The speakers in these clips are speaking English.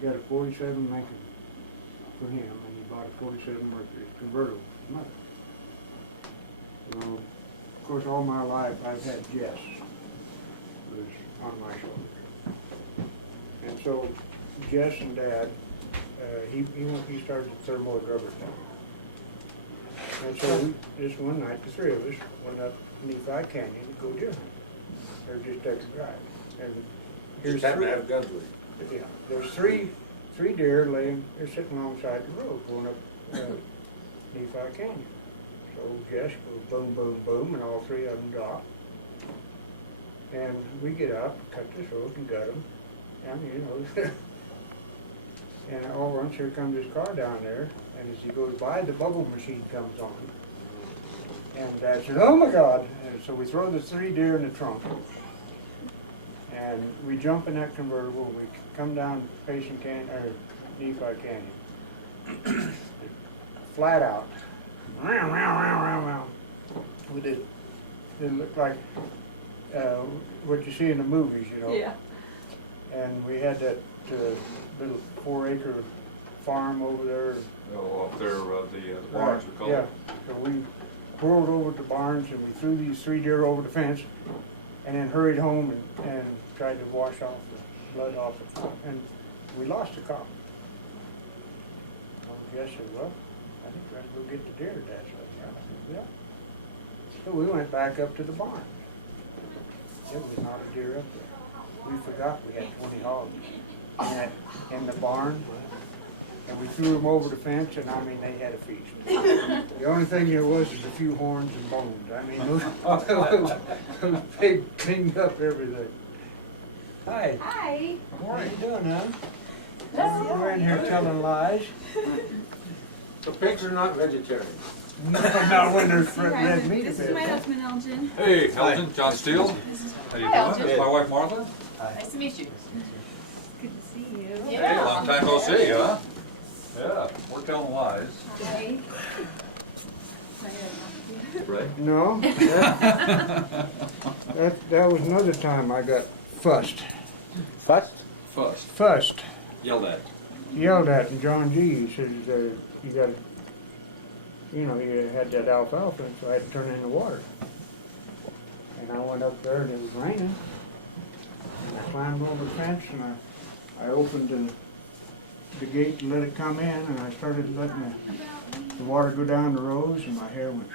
He got a 47 Lincoln for him, and he bought a 47 Mercury convertible for his mother. Well, of course, all my life I've had Jess was on my shoulders. And so Jess and Dad, he started thermoid rubber thing. And so this one night, the three of us went up Nephi Canyon to go deer hunting, or just take a drive. And here's Just happened three, to have guns with you. yeah, there's three deer laying, they're sitting alongside the road going up Nephi Canyon. So Jess goes boom, boom, boom, and all three of them drop. And we get up, cut this road and gut them. I mean, you know, and all at once here comes this car down there, and as he goes by, the bubble machine comes on. And Dad said, "Oh my God!" And so we throw the three deer in the trunk, and we jump in that convertible. We come down Payson Canyon, or Nephi Canyon, flat out. We did. It looked like what you see in the movies, you know. Yeah. And we had that little 4-acre farm over there. Oh, up there, the barns we call Yeah, it. so we whirled over to the barns and we threw these three deer over the fence and then hurried home and tried to wash off the blood off the front. And we lost the cop. Jess said, "Well, I think we have to go get the deer." Dad said, "Yeah." So we went back up to the barn. There was not a deer up there. We forgot we had 20 hogs in the barn. And we threw them over the fence, and I mean, they had a feast. The only thing there was a few horns and bones. I mean, those pig cleaned up everything. Hi. Hi. How you doing, huh? Hello. You're in here telling lies. So pigs are not vegetarian. Not when there's red meat. This is my husband, Elgin. Hey, Elton, John Steele. How you Hi, doing? Elgin. This is my wife Martha. Nice to meet you. Good to see you. Hey, long time no see, huh? Yeah, we're telling lies. Okay. Right? No. That was another time I got fussed. Fussed? Fussed. Fussed. Yelled at. Yelled at, and John G. He says, you got to, you know, you had that alfalfa, so I had to turn in the water. And I went up there and it was raining. And I climbed over the fence and I opened the gate to let it come in, and I started letting the water go down the rows, and my hair went,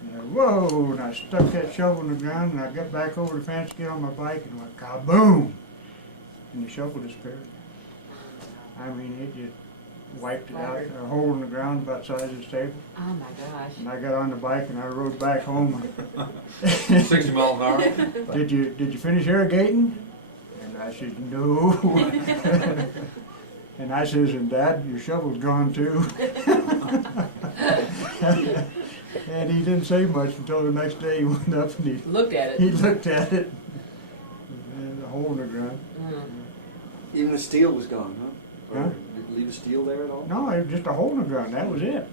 and I, whoa, and I stuck that shovel in the ground, and I got back over the fence, get on my bike, and went kaboom! And the shovel disappeared. I mean, it just wiped it out, a hole in the ground about the size of this table. Oh my gosh. And I got on the bike and I rode back home. 60 miles an hour. Did you finish irrigating? And I said, no. And I says, and Dad, your shovel's gone too. And he didn't say much until the next day he went up and Look at he it. looked at it. And the hole in the ground. Even the steel was gone, huh? Huh? Or did you leave the steel there at all? No, it was just a hole in the ground, that was it.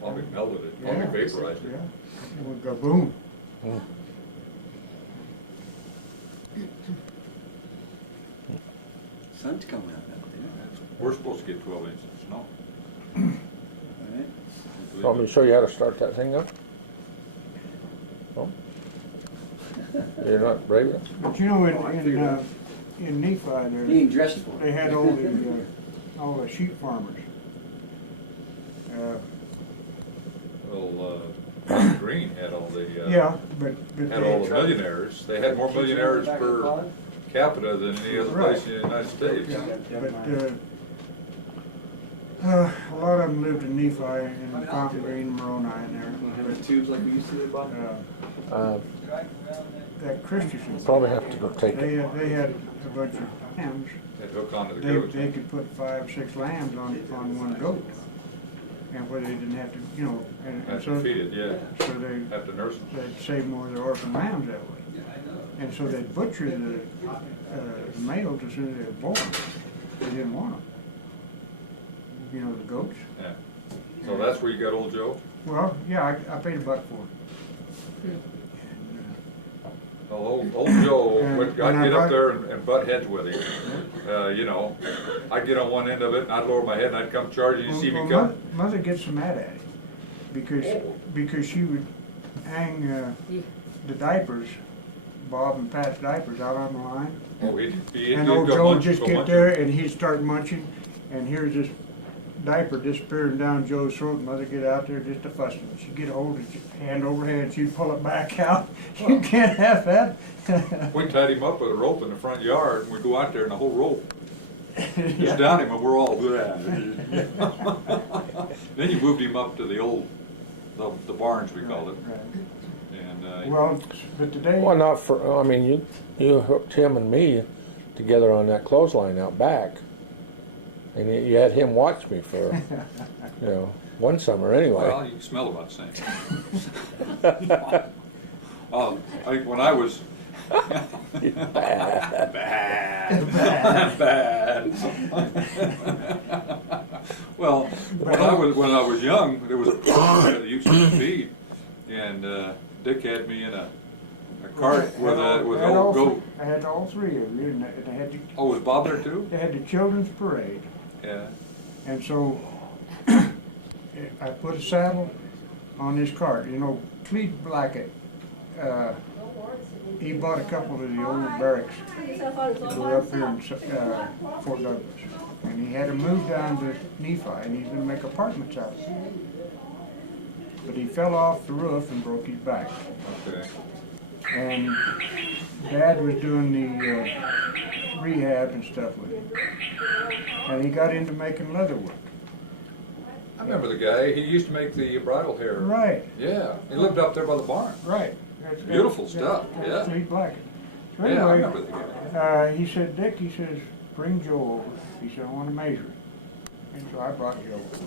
Probably melted it. Yeah. Probably vaporized it. Yeah. It went kaboom. Sun's coming out now, yeah. We're supposed to get 12 inches of snow. Alright. Want me to show you how to start that thing up? No? You're not brave enough? But you know, Oh, I figured out. in Nephi, You there, ain't dressed for they it. had all the sheep farmers. Well, Green had all the, Yeah, but had all the millionaires. They had more millionaires per capita than any other place in the United States. yeah, but a lot of them lived in Nephi and Fountain Green, Moroni, and Have the there. tubes like we used to live by? But that Christensen, Probably have to go take they it. had a bunch of lambs. They'd hook onto the They goats. could put 5 or 6 lambs on one goat, and where they didn't have to, you know, and Have so to feed it, yeah. so they. Have to nurse them. They'd save more of their orphan lambs that way. And so they'd butcher the males as soon as they were born. They didn't want them. You know, the goats. Yeah. So that's where you got old Joe? Well, yeah, I paid $1 for it. And, Old Joe, And- I'd and get I up brought- there and butt heads with him. You know, I'd get on one end of it and I'd lower my head and I'd come charging, you see me Well, come. Mother gets so mad at him because she would hang the diapers, Bob and Pat's diapers, out on the line. Oh, he'd And go old Joe would munch- just go get munch. there and he'd start munching, and here's this diaper disappearing down Joe's throat. Mother get out there just a fussing. She'd get a hold of it, hand over hand, she'd pull it back out. You can't have that. We tied him up with a rope in the front yard and we'd go out there and the whole rope Yeah. just down him and we're all good. Then you moved him up to the old, the barns we called it. Right. And, Well, but today, Well, not for, I mean, you hooked him and me together on that clothesline out back. And you had him watch me for, you know, one summer anyway. well, you can smell about the same. I think when I was, Bad. bad. Well, when I was young, there was a farm that used to feed, and Dick had me in a cart with I an had old all goat. I had all three of you, and they had Oh, was Bob there too? the children's parade. Yeah. And so I put a saddle on this cart. You know, Clete Blackett, he bought a couple of the old barracks that were up here in Fort Douglas. And he had them moved down to Nephi, and he's gonna make apartments out of it. But he fell off the roof and broke his back. Okay. And Dad was doing the rehab and stuff with him. And he got into making leather work. I remember the guy. He used to make the bridal hair. Right, Yeah. He lived up there by the barn. right. Beautiful stuff, yeah. Clete Blackett. So Yeah, I anyway, remember the guy. he said, Dick, he says, bring Joe over. He said, I want to measure him. And so I brought Joe over.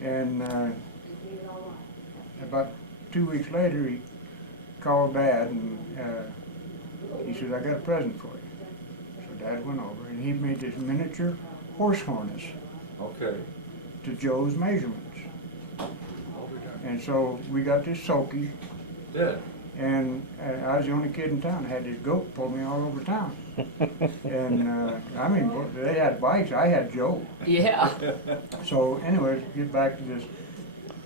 And about 2 weeks later, he called Dad and he said, I got a present for you. So Dad went over and he made this miniature horse harness Okay. to Joe's measurements. And so we got this sulky, Yeah. and I was the only kid in town. I had this goat pull me all over town. And I mean, they had bikes. I had Joe. Yeah. So anyways, get back to this.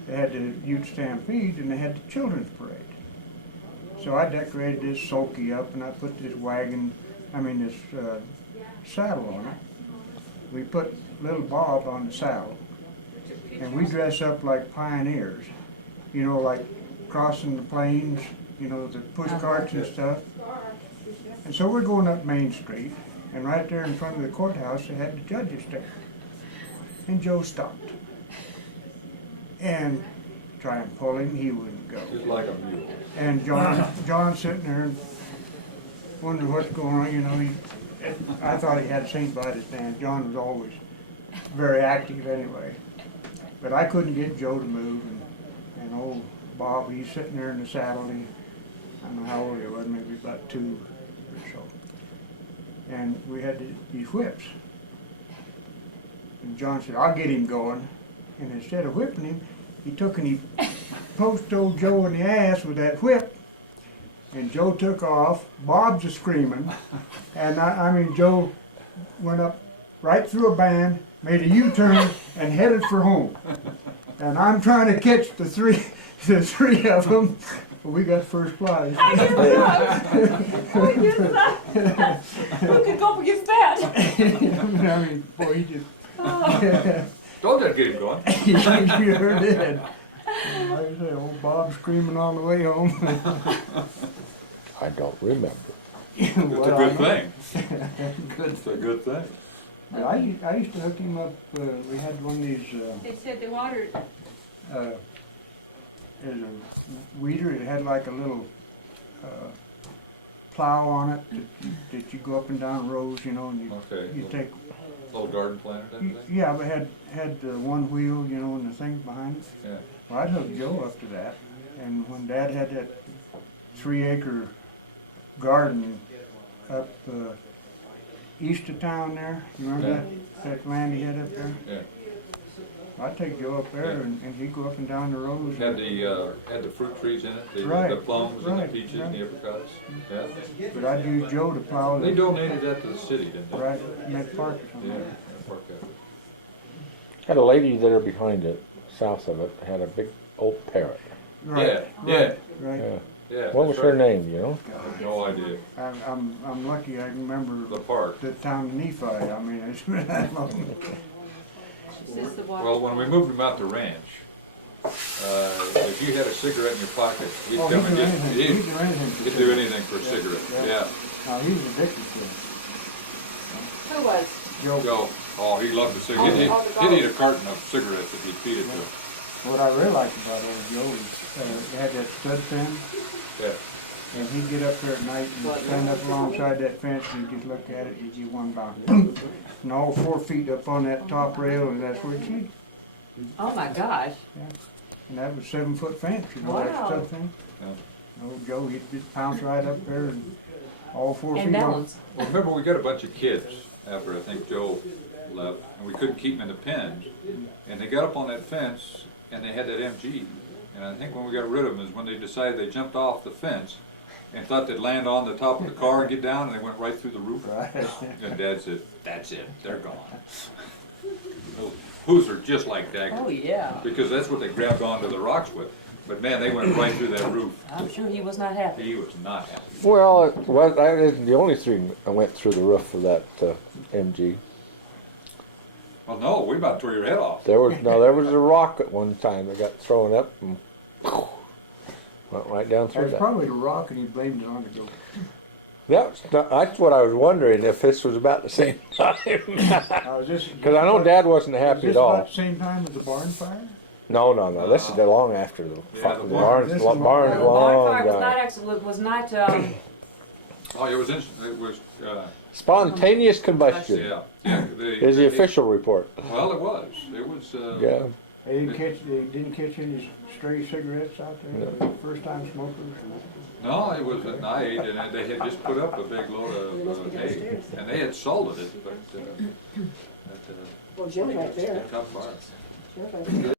They had the Ute Stampede, and they had the children's parade. So I decorated this sulky up, and I put this this saddle on it. We put little Bob on the saddle, and we dress up like pioneers. You know, like crossing the plains, you know, the push carts and stuff. And so we're going up Main Street, and right there in front of the courthouse, they had the judges there. And Joe stopped. And try and pull him, he wouldn't go. Just like a mule. And John's sitting there and wondering what's going on, you know, I thought he had St. Vitus dance. John was always very active anyway. But I couldn't get Joe to move, and old Bob, he's sitting there in the saddle, I don't know how old he was, maybe about 2 or so. And we had these whips. And John said, I'll get him going. And instead of whipping him, he took and he poked old Joe in the ass with that whip. And Joe took off, Bob's a screaming. And I mean, Joe went up right through a band, made a U-turn, and headed for home. And I'm trying to catch the three of them. We got first prize. I guess not. I guess not. Who could go against that? I mean, boy, he just, Don't let get him going. he sure did. Like I say, old Bob screaming on the way home. I don't remember. It's a good thing. Good. It's a good thing. But I used to hook him up, we had one of these, They said the water, there's a weeder, it had like a little plow on it that you go up and down rows, you know, and Okay. you take, Little garden planter type of thing? yeah, but had one wheel, you know, and the thing behind it. Yeah. Well, I'd hook Joe up to that, and when Dad had that 3-acre garden up east of town there, you remember that land he had up there? Yeah. I'd take Joe up there and he'd go up and down the roads. Had the fruit trees in it, the Right, plums and the right, peaches right. and the apricots. Yeah. But I'd use Joe to plow They the, donated that to the city, didn't they? right, Met Park or Yeah, something. that worked out. Had a lady there behind it, south of it, had a big old parrot. Right, Yeah, right. Yeah. yeah. What was that's her right. name, you know? I have no idea. I'm lucky I can The remember park. the town of Nephi. I mean, it's been that long. Is this the one? Well, when we moved him out to ranch, if you had a cigarette in your pocket, he'd Oh, come he'd and do get, anything, he'd do anything. for he'd do cigarettes. anything for a cigarette, yeah. yeah. Now, he was addicted to it. Who was? Joe, Go, oh, he loved the cigarette, he'd eat a carton of cigarettes if you'd feed it to him. what I really liked about old Joe is, they had that stud fence, Yeah, and he'd get up there at night and stand up alongside that fence and just look at it, and he'd get one bounce. And all 4 feet up on that top rail, and that's where he'd, Oh my gosh. and that was 7-foot fence, you know, that Wow. stud fence. yeah. Old Joe, he'd just pounce right up there and all 4 And feet on. balance. Well, remember, we got a bunch of kids after I think Joe left, and we couldn't keep them in the pens. And they got up on that fence, and they had that MG. And I think when we got rid of them is when they decided they jumped off the fence and thought they'd land on the top of the car and get down, and they went right through the roof. Right. And Dad said, "That's it, they're gone." Those Hoos are just like that, Oh, yeah. because that's what they grabbed onto the rocks with. But man, they went right through that roof. I'm sure he was not happy. He was not happy. Well, that isn't the only thing I went through the roof of that MG. Well, no, we about tore your head off. There was a rock at one time that got thrown up and went right down through That's that. probably the rock, and he blamed it on the goat. That's what I was wondering, if this was about the same time. Now, is this? Because I know Dad wasn't Is happy this at all. about the same time as the barn fire? No. This is long after the Yeah, the the barn- barn's this is barn's long- The long bonfire was not gone. actually, was not, Oh, it was, it was, Spontaneous combustion yeah. is the official report. Well, it was. Yeah. They didn't catch any stray cigarettes out there, the first time smokers? No, it was at night, and they had just put up a big load of hay, and they had salted it, but well, Jim's right there. tough fire. Jim's right there.